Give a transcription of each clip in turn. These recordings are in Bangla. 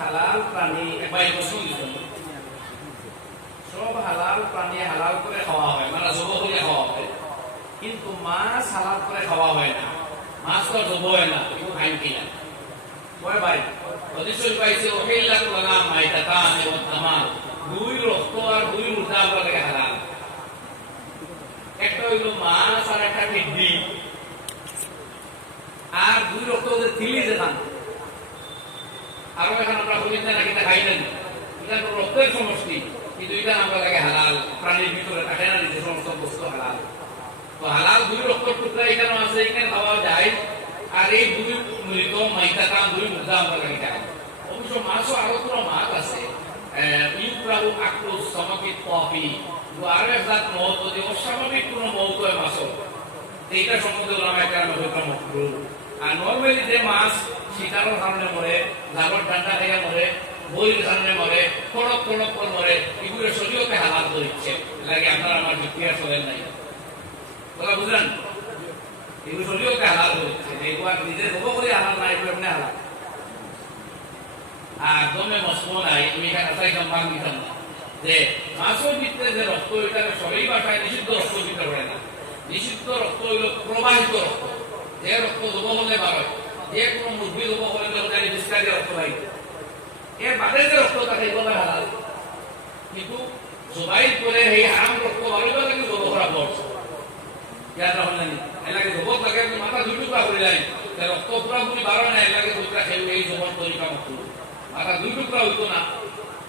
হালাল প্রাণী একবার সব হালাল প্রাণী হালাল করে খাওয়া হয় মানে জব করে খাওয়া হয়। কিন্তু মাছ হালাল করে খাওয়া হয় না। মাছ তো জব হয় না, কিনা কয় ভাই পাইছে দুই রক্ত আর দুই মুদ্রা লাগে হালাল। একটা হইল মাছ আর একটা কিডনি আর দুই রক্ত ওদের থিলি যে খান আরও এখন আমরা না নাকি খাই না এটা তো রক্তের সমষ্টি। কিন্তু এটা আমরা লাগে হালাল। প্রাণীর ভিতরে থাকে না যে সমস্ত বস্তু হালাল। তো হালাল দুই রক্তের টুকরা এখানে আছে, এখানে খাওয়া যায়। আর এই দুই মৃত মাইতা কাম দুই মুদ্রা আমরা লাগে খাই। অবশ্য মাছও আরও কোনো মাছ আছে। ইউপ্রাউ আক্রোশ সমাপিত কফি আরও এক জাত মহৎ যে অস্বাভাবিক কোনো মহৎ হয় মাছও। এইটা সম্বন্ধে ওলামা একটা মকরু আর নর্মালি যে মাছ শিকারের কারণে মরে, জাগর ডান্ডা খাইয়া মরে, বইয়ের কারণে মরে খড়ক খড়ক করে মরে, এগুলো শরীরকে হালাল করিচ্ছে লাগে আপনার আমার আর চলেন নাই। কথা বুঝলেন? এগুলো শরীরকে হালাল করিচ্ছে এগুলো নিজে করে হালাল এগুলো এমনি আর নাই, আমি এখানে আসাই সম্মান দিতাম না। যে যে রক্ত, এটাকে সবাই নিষিদ্ধ রক্ত দিতে পারে না। নিষিদ্ধ রক্ত হইল প্রবাহিত রক্ত। যে রক্ত দেবো হলে বার যে কোনো দেবো হলে জানি বিস্তারিত রক্ত বাহিত এর বাদে যে রক্ত তাকে বলে হালাল কিন্তু জবাই করে এই হারাম রক্ত বাড়িব লাগে জব করা পড়ছে ইয়াদ জানি এলাকে লাগে আপনি মাথা দুই টুকরা করে যাই রক্ত পুরাপুরি বাড়ো না এলাকে দুটা খেলবে এই জবর তরিকা মত মাথা দুই টুকরা হইতো না।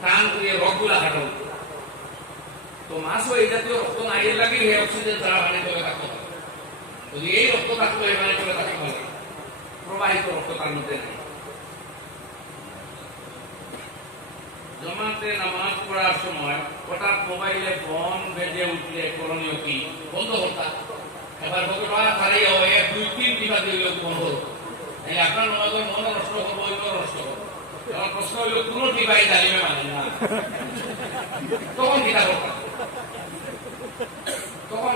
টান করে রক্তগুলা কাটা হইতো তো মাছও এই জাতীয় রক্ত নাই এর লাগে অক্সিজেন ছাড়া পানি চলে থাকতে যদি এই রক্ত থাকতো এই পানি চলে থাকতে পারে প্রবাহিত রক্ত তার মধ্যে জমাতে নামাজ পড়ার সময় হঠাৎ মোবাইলে ফোন বেজে উঠলে করণীয় কি? বন্ধ করতা এবার ভগবান হারাই হয়ে দুই, তিন টিপা দিলে বন্ধ এই আপনার নামাজের মন নষ্ট করব অন্য নষ্ট করব। আমার প্রশ্ন হইল কোন জানিবে মানে না? তখন তখন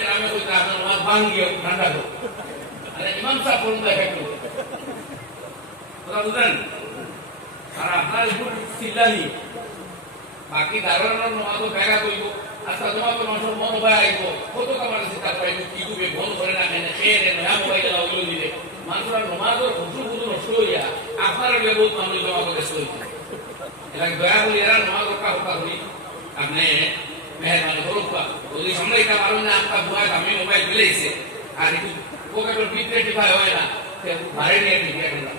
গ্রামে আপনার নামাজ ঠান্ডা করো আরে ইমাম সাহেব দেখা করো কথা বুঝলেন? আর আপনার উপর চিল্লানি। বাকি ধারণার নমাজও ব্যাগা করব আচ্ছা তোমার তো মানুষের মন উপায় আইব কত তোমার চিন্তা পাইব কি করবে বন্ধ করে না কেন খেয়ে নেন হ্যাঁ মোবাইলে লাগাইল দিলে মানুষের নমাজের হুজুর হুজুর নষ্ট হইয়া আপনার বহুত মানুষ জমা করে চলছে এলাকা দয়া করি, এরা নমাজ রক্ষা হতা করি আপনি মেহরবানি করুক যদি সামনে এটা না, আপনার বুয়ায় আমি মোবাইল মিলেছে আর একটু গেলাম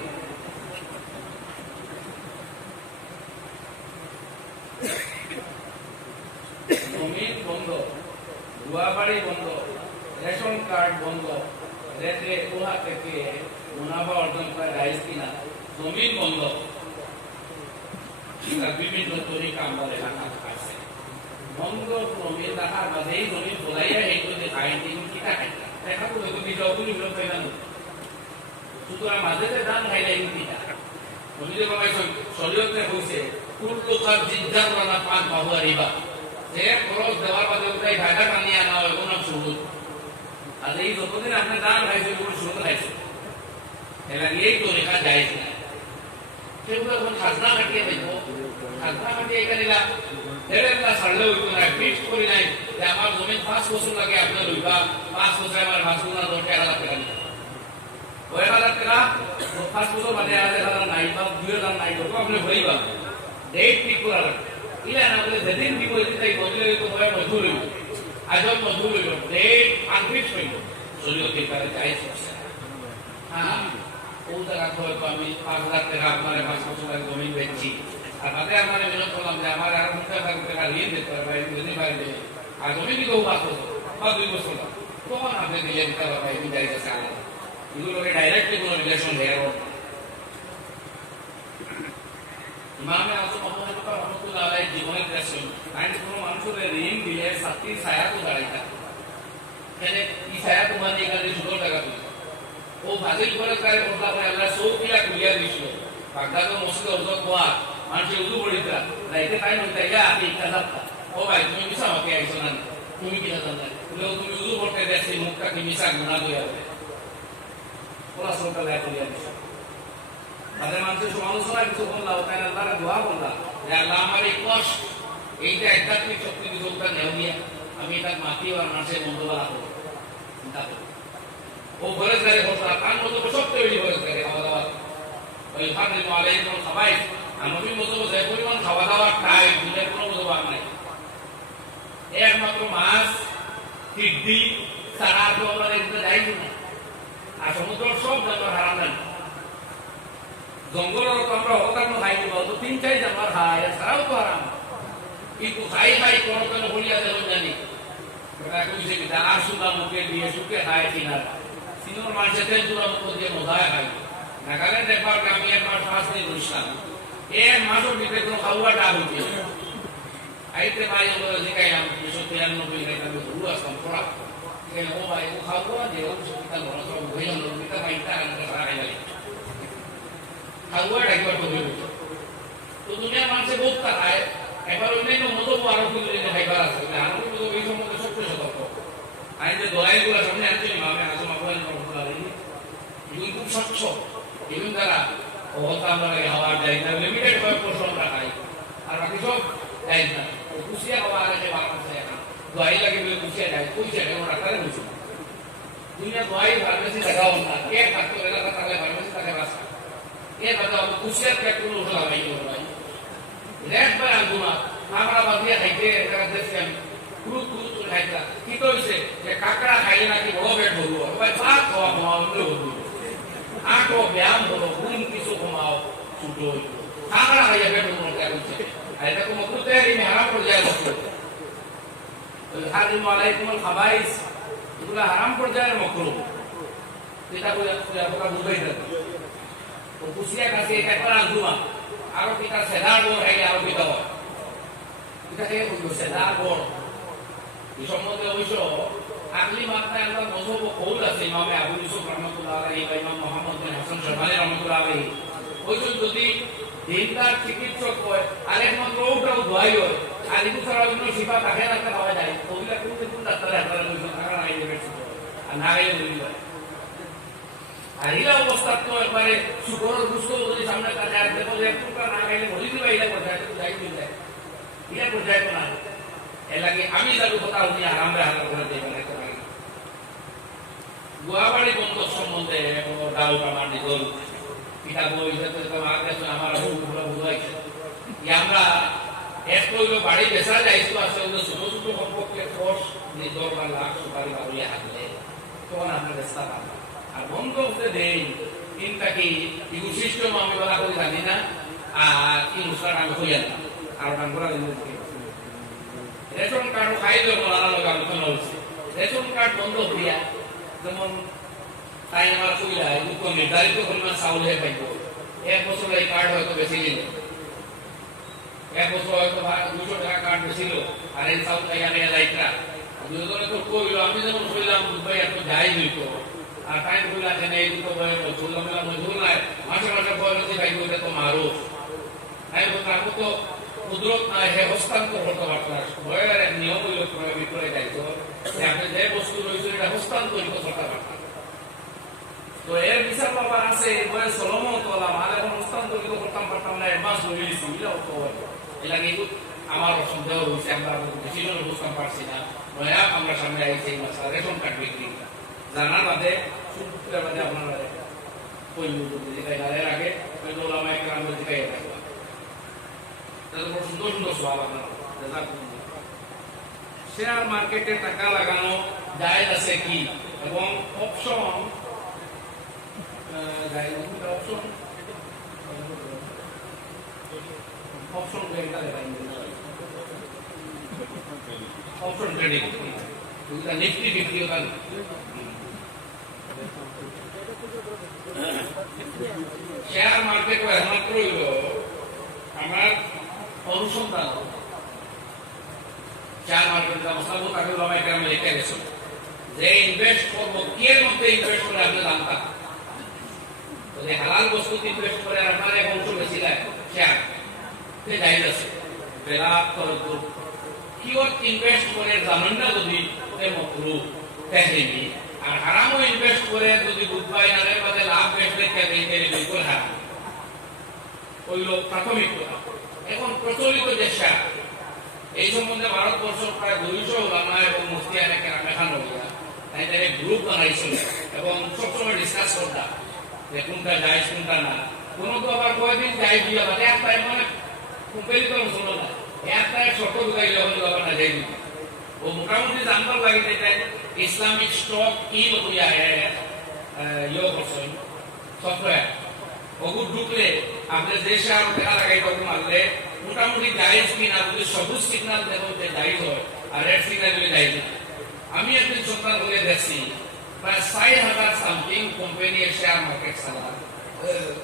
জমিন বন্ধ দুয়াবাড়ি বন্ধ, রেশন কার্ড বন্ধ রেখে উহা থেকে মুনাফা অর্জন করা রাইস কিনা? জমিন বন্ধ। বিভিন্ন তরিকা আমরা এলাকা বন্ধ জমিন রাখার মাঝে জমিন বলাইয়া এই যদি আইন দিন কিনা খাইতা তো হয়তো কিছু অগুলি বিরোধ হয় না সুতরাং মাঝে যে দান খাইলে এই কিনা নদীতে বাবাই শরীয়তে হয়েছে কুল্লু কাপ জিজ্ঞান রানা পান বাহুয়া রিবা যে খরচ দেওয়ার বাদে ওটাই ফায়দা টানিয়ে আনা হয় কোনো সুদ আর এই যতদিন আপনার দান খাইছে কোনো সুদ খাইছে এবার এই তরিকা যায় না সেগুলো এখন খাজনা কাটিয়ে দেব খাজনা কাটিয়ে এখানে দেড় একলা ছাড়লে হইব না ফিক্স করি নাই যে আমার জমি পাঁচ বছর লাগে আপনার হইবা পাঁচ বছর আমার পাঁচ বছর দশ এক হাজার আমি পাঁচ হাজার টাকা আপনার পাঁচ বছর আগে জমি বেচছি। আর তাতে আমার বিনোদ করলাম যে আমার আর মুখে হাজার টাকা ঋণ দিতে পারবে যদি পারে দেবে আর জমি দিকেও পাঁচ বছর বা দুই বছর তখন আপনি দিলে দিতে পারবে এমনি যাই যাচ্ছে আলাদা এগুলোকে ডাইরেক্টলি কোনো রিলেশন হেয়ার ইমামে আজম আবু হানিফা রহমতুল্লাহ আলাইহি জীবনের দর্শন আইন কোন মানুষের ঋণ দিলে সাতটি ছায়া তো দাঁড়াইতা এখানে ই ছায়া তোমার এখানে সুন্দর টাকা তুলে ও ফাজিল করে কারে কথা করে আল্লাহ সব কিলা ক্লিয়ার দিছিল বাগদাদ মসজিদ অর্জ কোয়া মানুষ উদু পড়িতা রাইতে তাই নইতা ইয়া আপনি ইচ্ছা যাত্রা ও ভাই তুমি মিশা আমাকে আইছো না তুমি কিনা জানা তুমি তুমি উদু পড়তে দেখছি মুখটা কি মিশা গুণা দইয়া ওরা সবটা লাই ক্লিয়ার দিছো তাদের মানুষের সমালোচনা কিছু বললাম তাই আল্লাহ দোয়া বললাম যে আল্লাহ আমার এই কষ্ট এইটা আধ্যাত্মিক শক্তি বিযোগটা নেও নিয়ে আমি এটা মাতি আর মানুষের বন্ধু করব চিন্তা করব ও ঘরে ঘরে বসা তার মতো সবচেয়ে বেশি ঘরে ঘরে খাওয়া দাওয়া ওই কোনো খাবাই আমি পরিমাণ খাওয়া দাওয়া খাই কোনো ভাব নাই। একমাত্র মাছ কিডনি সারা খাই দিব তো কিন্তু খাই খাই কোনো কেন হলিয়া দেব জানি। আর সুন্দর মুখে দিয়ে সুখে খায় কিনার সিনোর মানুষের তেল চূড়া মুখ দিয়ে মজায় খাই নাগাল্যান্ড একবার আমি একবার পাঁচ দিন ঘুরছিলাম তিরানব্বই টাকা আমি ঘুরু আসলাম পড়া। ও ভাই, ও খাব যে ও সত্যিকার ঘর সব হয়ে গেল মিটা ভাইটা সারা খাই গেল। খাওয়া একবার গেল তো দুনিয়ার মানুষে বহুত খায়। একবার অন্যান্য মতো আরও কিন্তু যদি খাইবার আছে। আরও কিন্তু এই সম্বন্ধে সবচেয়ে সতর্ক। আমি যে দোয়াই গুলো সামনে আনছি, আমি আসম এগুলো খুব স্বচ্ছ। এগুলো দ্বারা অবস্থা আমরা খাওয়ার যাই না লিমিটেড ভাবে পোষণ রাখাই আর বাকি সব যাই না কুচিয়া খাওয়া আগে কাকড়া খাইলে নাকি বড় পেট ভরবো ভাত খাওয়া খাওয়া অন্য ভরবো আটো ব্যায়াম হলো খাইয়া পেট ভরবো এটা কইছে আর এটা কোনো কুতে এই হারাম আলাইকুমুল খাবাইস এগুলো হারাম পর্যায়ের মকরু এটা আপনারা বুঝাই দেন তো কুসিয়া কাছে এটা করা আঙ্গুমা আরও পিতা সেদার বড় হয় আরও পিতা এটাকে বলল সেদার বড় এই সম্বন্ধে অবশ্য আকলি মাত্রায় আমরা মজহব কৌল আছে ইমামে আবু ইউসুফ রহমতুল্লাহ আলাইহি বা ইমাম মোহাম্মদ বিন হাসান শর্মানি রহমতুল্লাহ আলাইহি ওইজন যদি দিনদার চিকিৎসক হয় আর একমাত্র ওটাও দোয়াই হয় আর এগুলো ছাড়া অন্য শিফা তাকে রাখতে পাওয়া যায়। ওগুলা কোন কোন ডাক্তারে হাতারে বলছেন টাকা না গাইলে আর না গাইলে বলি আর ইলা অবস্থা তো একবারে শুকরের গুস্ত যদি সামনে কাছে আর দেখো যে একটু না খাইলে বলি দিবা সম্বন্ধে ডাউট আমার নিজল পিতা বই হয়তো তোমার কাছে আমার ভুল বুঝাইছে যে আমরা এক কইল বাড়ি যাইতো আছে ওদের ছোট ছোট সম্পর্কে কোষ নিজর বা লাখ সুপারি বাবুলি হাতলে তখন আমরা বেচা পাবো আর বন্ধ হতে দেই কিন্তু কি ইগু সিস্টেম আমি বলা করে জানি না আর কি মুসলাম আমি না রেশন কার্ড বন্ধ হইয়া যেমন তাই আমার সুবিধা হয় দুঃখ নির্ধারিত পরিমাণ চাউল হয়ে পাইব। এক বছর এই কার্ড হয়তো বেশি নিল এক বছর হয়তো দুশো টাকা কার্ড বেশিল, আর এই চাউল খাই আমি যাইতা দুজনে তো কইল আমি যেমন কইলাম ভাই এত যাই হইতো আর টাইম কইলা যে এই দুটো বয়ে মেলা মজুর নাই মাসে মাসে বয়ে যদি ভাই কইতে তো মারো তাই আমি তো কুদরত না হে হস্তান্তর করতে পারতো না বয়ের এক নিয়ম হইল বিক্রয় দায়িত্ব যে আপনি যে বস্তু রয়েছে এটা হস্তান্তরিত করতে পারতেন তো এর বিচার বাবা আছে বয়ে সলমও তোলাম আর এখন হস্তান্তরিত করতাম, পারতাম না অ্যাডভান্স হয়ে গেছি এটাও তো এ লাগে আমার সন্দেহ হয়েছে আমরা বেশি জন বুঝতাম পারছি না। নয়া আমরা সামনে আইছি, এই মাসা রেশন কার্ড বিক্রি জানার বাদে সুবিধার বাদে আপনারা শেয়ার মার্কেটে টাকা লাগানো জায়েজ আছে কি? এবং option option option trading Nifty বিক্রি ওটা শেয়ার মার্কেট একমাত্র হইল আমার অনুসন্ধান শেয়ার মার্কেট মশলা তাকে বাবা এটা আমি লিখে গেছো যে ইনভেস্ট করব, কে মধ্যে ইনভেস্ট করে, আপনি জানতাম। যদি হালাল বস্তুতে ইনভেস্ট করে আর আপনার এক বেশি দেয় সে প্রাথমিক। এখন প্রচলিত যে এই সম্বন্ধে ভারতবর্ষ প্রায় দুইশো ওলামা এবং মুফতিয়ানে কেরাম এখান হইয়া তাদের গ্রুপ বানাইছিল। এবং সবসময় ডিসকাস করতাম যে কোনটা যায়, কোনটা না। কোনো তো আবার কয়েকদিন যাই দিয়া বাদে একটা মানে কোম্পানি তো শুনো না। এক শর্ত ঢুকাইলে হয়তো আবার না যাই দিবে ও মোটামুটি জানবার লাগে যে ইসলামিক স্টক কি হইয়া ইয়ে করছেন? সফটওয়্যার ওগু ঢুকলে, আপনি যে শেয়ার দেখা লাগাই তখন মারলে, মোটামুটি জায়েজ কিনা যদি সবুজ সিগন্যাল দেখো যে জায়েজ হয়, আর রেড সিগন্যাল দিলে জায়েজ। আমি একদিন সন্তান করে দেখছি প্রায় ষাট হাজার সামথিং কোম্পানির শেয়ার মার্কেট চালা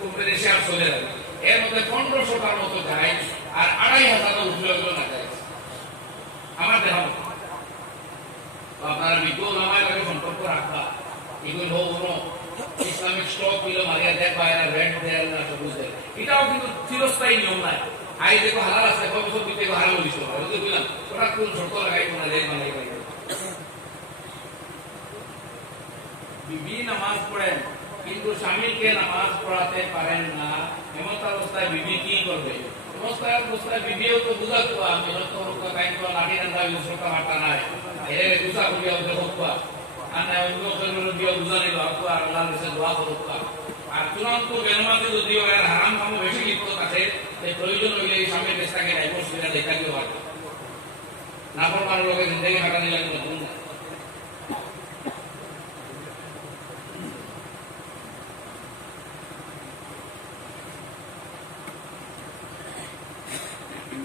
কোম্পানির শেয়ার চলে যাবে। এর মধ্যে পনেরোশোটার মতো যায় আর আড়াই হাজার উঠল এগুলো না যায় আমার দেখা আপনারা বিজ্ঞ নামায় লাগে সম্পর্ক রাখবা। এগুলো হোক কোনো ইসলামিক স্টকগুলো মারিয়া দেখ বা এরা রেড দেয় না সবুজ দেয়। এটাও কিন্তু চিরস্থায়ী নিয়ম নাই। আই দেখো হালাল আছে কয় বছর দিতে হালাল হইছিল বুঝতে বুঝলাম ওটা কোন শর্ত লাগাই দেয় বানাই বিবি নামাজ পড়েন, কিন্তু স্বামীকে নামাজ পড়াতে পারেন না। এমন অবস্থায় বিবি কি করবে? অবস্থায় অবস্থায় বিবিও তো বুঝাতো আমি যত কাইন তো লাঠি ডান্ডা ইউজ করতে পারতা না এর ওদের হকুয়া আর না অন্য দিয়ে আর দোয়া করুকা আর বেনমাতে এর হারাম কাম বেশি লিপ্ত থাকে প্রয়োজন হইলে এই স্বামীর ডাইভোর্স দিলে দেখা দিও না পড়বার লোকের জিন্দগি না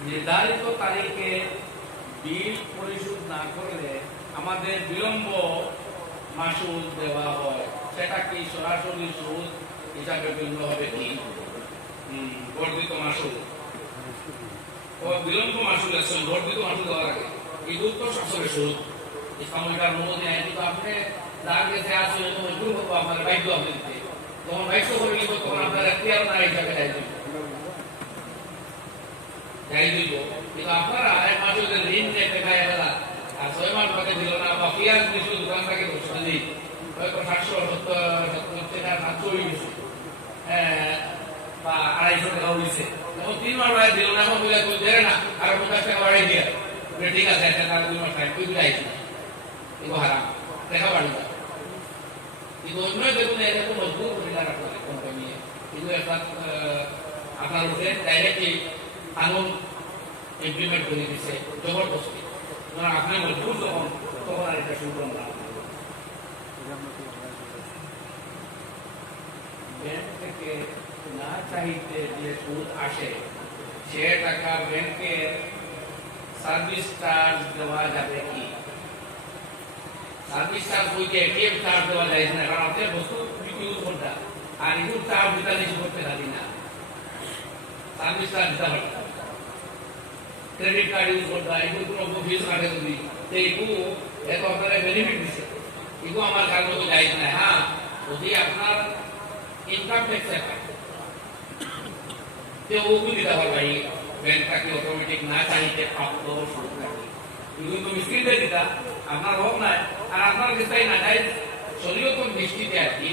নির্ধারিত তারিখে বিল পরিশোধ না করলে আমাদের বিলম্ব মাসুল দেওয়া হয়। সেটা কি সরাসরি সুদ হিসাবে গণ্য হবে কি? বর্ধিত মাসুল। বিলম্ব মাসুল আছে, বর্ধিত মাসুল দেওয়ার আগে। এই দুটো সবসময় সুদ ইসলামিকার অনুমতি নেয় কিন্তু আপনি যার কাছে আছে তো মজবুর হব আপনার বাধ্য আপনি দিতে। তখন বাধ্য করে কিন্তু তখন আপনার এখতিয়ার না হিসাবে দায়িত্ব যাই দিব। কিন্তু আপনারা এক মাস ঋণ নিয়ে দেখায় মাস বাকি দিল না, বা পেঁয়াজ কিছু দোকান থেকে বসে দিই হয়তো সাতশো সাতশো হয়ে গেছে। বা আড়াইশো টাকা হয়েছে তখন তিন মাস বাড়াই দিল না এখন বলে তুই না দিয়ে। ঠিক আছে একটা টাকা দুই মাস টাইম তুই আইছি এগো হারাম দেখা বাড়ি যা কিন্তু অন্য দেখুন এরকম কিন্তু একটা আপনার উঠে ডাইরেক্টলি কানুন ইমপ্লিমেন্ট করে দিচ্ছে জবরদস্তি সুতরাং আপনি মজবুর যখন তখন আর এটা করুন না ব্যাংক থেকে না চাইতে যে সুদ আসে সে টাকা ব্যাংকের সার্ভিস চার্জ দেওয়া যায় না কারণ আপনার বস্তু ইউজ করতে আর ইউজ চার্জ দিতে করতে পারি না সার্ভিস চার্জ দিতে পারি ক্রেডিট কার্ড ইউজ করতে এগুলো কোনো ফিস কাটে তুমি তো এগুলো এত আপনারা বেনিফিট দিচ্ছে এগুলো আমার কার মতো যাই না হ্যাঁ যদি আপনার ইনকাম ট্যাক্স পায় তো ওগুলো দিতে পারবা এই ব্যাংকটাকে অটোমেটিক না চাইতে প্রাপ্ত শুরু থাকে এগুলো তো মিস্ত্রিদের দিতা আপনার হোক নাই আর আপনার কাছে না যায় শরীয়ত দৃষ্টিতে আর কি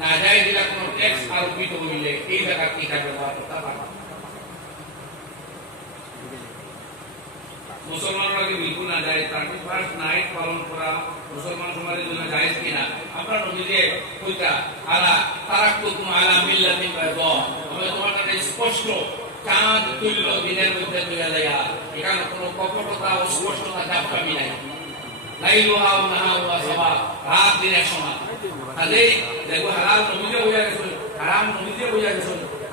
না যায় যেটা কোনো ট্যাক্স আরোপিত হইলে এই জায়গার কি কাজ ব্যবহার করতে পারবা মুসলমানরা কি বিলকুল না যায়? থার্টি ফার্স্ট নাইট পালন করা মুসলমান সমাজের জন্য জায়েজ কিনা? আপনার নবীজে কইতা, আলা তারাক্তুকুম আলা মিল্লাতিন বায়দা আমি তোমার স্পষ্ট চাঁদ তুল্য দিনের মধ্যে তুলে দেয়া এখানে কোনো কপটতা ও স্পষ্টতা চাপকামি নাই। রাত দিনের সমান। কাজেই দেখো হালাল নবীজে বোঝা গেছে হারাম নবীজে বোঝা গেছে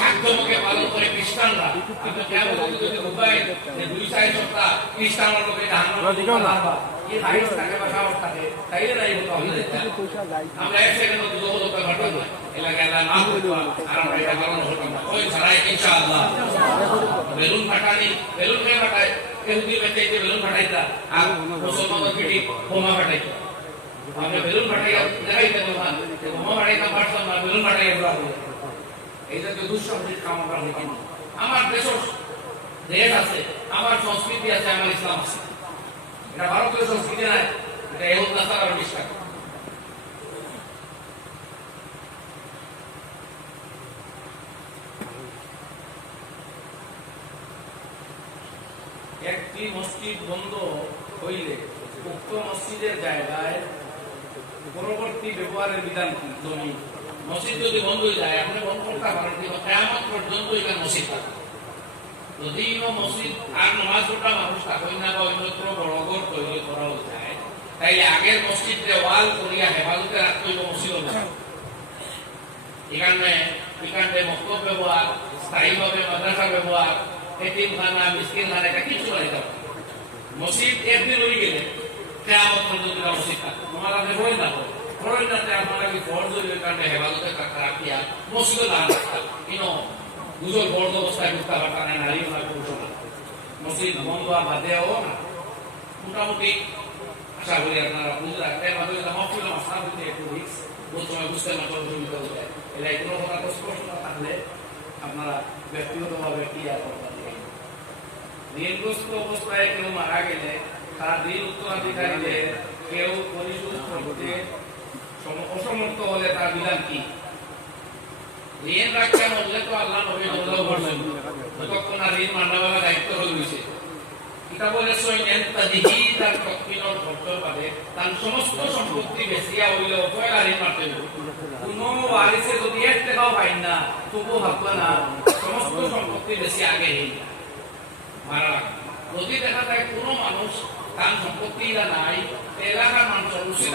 জাঁকজমকে পালন করে খ্রিস্টানরা। আপনি কেমন যদি উপায় যে দুই চার সপ্তাহ খ্রিস্টানরা লোকে আমরা এক সেকেন্ড দুধ হতে পারতাম না। এলাকা এলাকা না আমরা এটা পালন হতাম না। ওই ছাড়াই ইনশাআল্লাহ। বেলুন ফাটানি বেলুন কে ফাটায়? কেহুদি বাচ্চাইতে বেলুন ফাটাইতা আর মুসলমান পিটি বোমা ফাটাইতা। আমরা বেলুন ফাটাইয়া দেখাইতে দোকান বোমা ফাটাইতা পারতাম না বেলুন ফাটাইয়া এইটা দুঃসাহসিক কাম আমরা হই কিন্তু। আমার দেশ দেশ আছে, আমার সংস্কৃতি আছে, আমার ইসলাম আছে। এটা ভারতীয় সংস্কৃতি নাই, এটা এহুদ একটি মসজিদ বন্ধ হইলে উক্ত মসজিদের জায়গায় পরবর্তী ব্যবহারের বিধান জমি। মসজিদ যদি বন্ধ হয়ে যায় আপনি বন্ধ করতে পারেন কিন্তু কেমন পর্যন্ত এখানে মসজিদ থাকে যদি মসজিদ আর নামাজ পড়া মানুষ থাকই না বা অন্যত্র বড় ঘর তৈরি করা যায় তাই আগের মসজিদে ওয়াল করিয়া হেফাজতে রাখতে হইব মসজিদ এখানে এখানে মক্তব ব্যবহার, স্থায়ীভাবে মাদ্রাসা ব্যবহার, এতিমখানা, মিসকিনখানা, এটা কিছু নাই মসজিদ একদিন হয়ে গেলে কেয়ামত পর্যন্ত মসজিদ থাকে তোমার আগে না রাখিয়া মসজিদও দান রাখতাম ইনো গুজল বর্দ অবস্থায় ঢুকতে পারতাম না নারী না পুরুষ না মসজিদ বন্ধ আর বাদেও না মোটামুটি আশা করি আপনারা বুঝে রাখবেন আমাদের এটা মফিল মাসনা বুঝতে একটু রিক্স সময় বুঝতে না সুবিধা হয়ে যায় এলা এগুলো কথা স্পষ্ট না থাকলে আপনারা ব্যক্তিগতভাবে কি আর ঋণগ্রস্ত অবস্থায় কেউ মারা গেলে তার ঋণ উত্তরাধিকারীদের কেউ পরিশোধ করতে অসমর্থ হলে তার বিধান কি? ঋণ রাখছেন বললে তো আল্লাহ নবী ঋণ মান্নাবেলা দায়িত্ব হয়ে গেছে। সমস্ত সম্পত্তি বেশিয়া হইলে অপয় যদি মারা যদি দেখা যায় কোনো মানুষ তার সম্পত্তি নাই, এলাকার মানুষ উচিত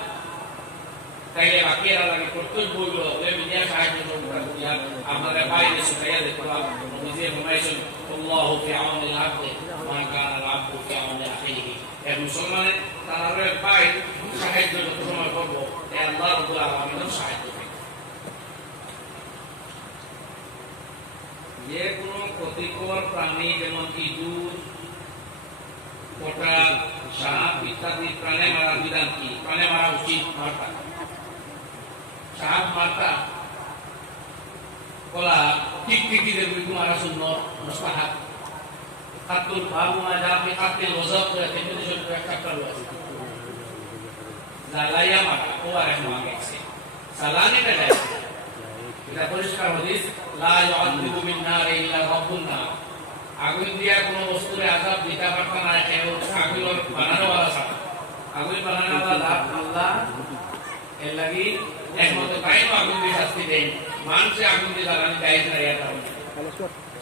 তাইলে বাকি এরা লাগে কর্তব্য হইল যে মিডিয়া সাহায্য করবা করিয়া আপনাদের বাইরে শিখাইয়া দেখবা নিজে ঘুমাইছেন আল্লাহ ফি আউনিল আবদ মা কানা আল ফি আউনি আখিহি। এর মুসলমানের তার ভাই, সাহায্য যত সময় করব, এ আল্লাহ রব্বুল আলামিনের সাহায্য। যে কোনো ক্ষতিকর প্রাণী যেমন ইঁদুর কটা সাপ, ইত্যাদি, প্রাণে মারা বিধান কি? প্রাণে মারা উচিত মারতা সাপ মারতা কলা ঠিক ঠিকই দেখবি মারা শূন্য মুস্তাহাব খাতুল বাবু মা যা আপনি খাতুল ওজব করে তিনটে দেশের উপর একটা একটা রয়েছে জ্বালাইয়া মারা ও আর এক মারা গেছে সালানিটা যায় এটা পরিষ্কার হদিস লা ইউআযিবু বিন নারি ইল্লা রাব্বুন নার আগুন দিয়া কোনো বস্তুরে আযাব দিতে পারতা না কেউ আগুন বানানো वाला ছাড়া আগুন বানানো वाला আল্লাহ এর লাগি একমাত্র তাই না আগুন দিয়ে শাস্তি দেন মানুষে আগুন দিয়ে জ্বালানি দেয় না এটা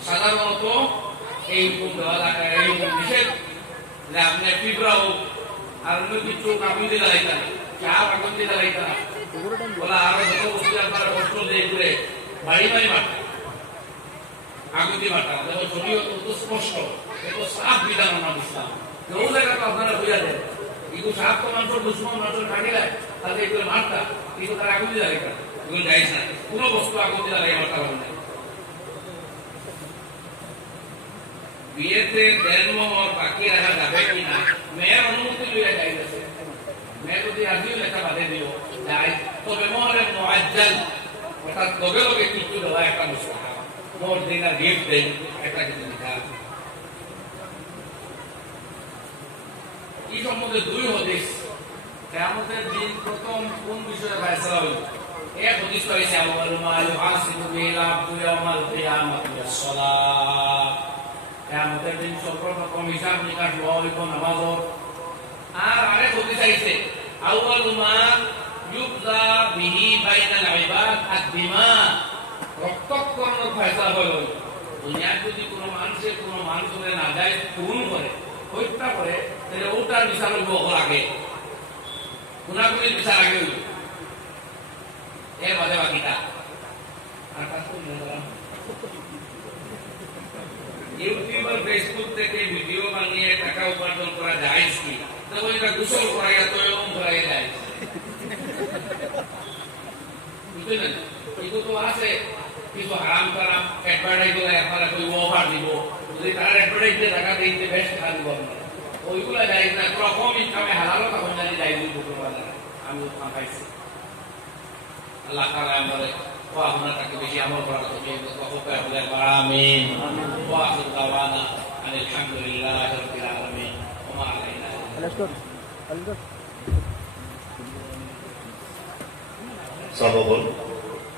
সাধারণত এই হুকুম দেওয়া থাকে এই হুকুম নিষেধ যে আপনি পিঁপড়াও আর অন্য কিছু আগুন দিয়ে জ্বালাইতে না আগুন দিয়ে জ্বালাইতে আপনারা কষ্ট সাফ আপনারা যায় কিন্তু সাপ তো মানুষের দুশ্মন মানুষের থাকিলে তাহলে এগুলো কিন্তু তারা আগুন দিয়ে জ্বালাইতা এগুলো যাইস না কোনো বস্তু আগুন দিয়ে জ্বালাই মারতে পারবে না বিয়েতে দেনমোহর বাকি রাখা যাবে কিনা মেয়ের অনুমতি লইয়া যাইতেছে মেয়ে যদি আজিও লেখা বাঁধে দিও, যাই। তবে মোহরের মোয়াজ্জাল, অর্থাৎ লগে লগে কিছু দেওয়া একটা মুস্তাহাব মোর দিনা গিফট দেই একটা কিছু লেখা এই সম্বন্ধে দুই হদিস কেয়ামতের দিন প্রথম কোন বিষয়ে ফয়সালা হইল? এক হদিস রয়েছে আউয়ালু মা ইউহাসিবু বিল আবদু ইয়াউমাল কিয়ামাতি আস-সালাত কেয়ামতের দিন সর্বপ্রথম হিসাব নিকাশ হওয়া হইব নামাজর আর আরেক হদিস আইছে, আউয়ালু মা ইউকযা বিহি বাইনাল ইবাদ আদ-দিমা রক্তকরণ ফয়সালা হইল দুনিয়ার যদি কোনো মানুষের কোনো মানুষের না যায়, খুন করে, হত্যা করে, তাহলে ওটার বিচার হইব আগে গুণাগুলির বিচার আগে হইব এর বাদে বাকিটা। আর কাজ করি না দাদা। ইউটিউব আর ফেসবুক থেকে ভিডিও বানিয়ে টাকা উপার্জন করা যায় কি? তখন এটা গোসল করাইয়া তো এরকম করাইয়া যায়। বুঝলেন? কিন্তু তো আছে। কিছু হারাম টারাম দিতে বেশ টাকা ওইগুলা যাই না রকম ইনকামে হালালো তখন জানি যাই দিব আমি ওখানে পাইছি আল্লাহ তাআলা আমাদের وأهنا تكبيش أمر بركة وفقه بالأكبر آمين وآخر دعوانا أن الحمد لله رب العالمين وما علينا إلا Let's go. Let's go. সভাবল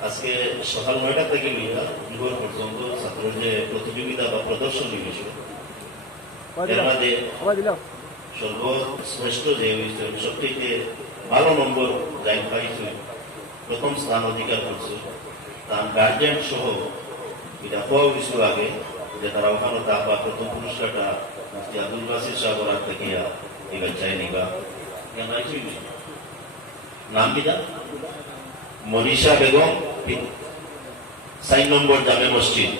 আজকে সকাল নয়টা থেকে নিয়ে দুপুর পর্যন্ত ছাত্রদের যে প্রতিযোগিতা বা প্রদর্শনী বিষয় আবার এর মধ্যে সর্বশ্রেষ্ঠ যে হয়েছে সবথেকে ভালো নম্বর যাই পাইছে প্রথম স্থান অধিকার করছে। তার গার্জেন সহ এটা হওয়া হয়েছিল আগে যে তারা ওখানে তা বা প্রথম পুরস্কারটা মুফতি আব্দুল বাসির সাগর হাত থেকে এবার চাই নিবা কেন নাম কিনা মনীষা বেগম সাইন নম্বর জামে মসজিদ।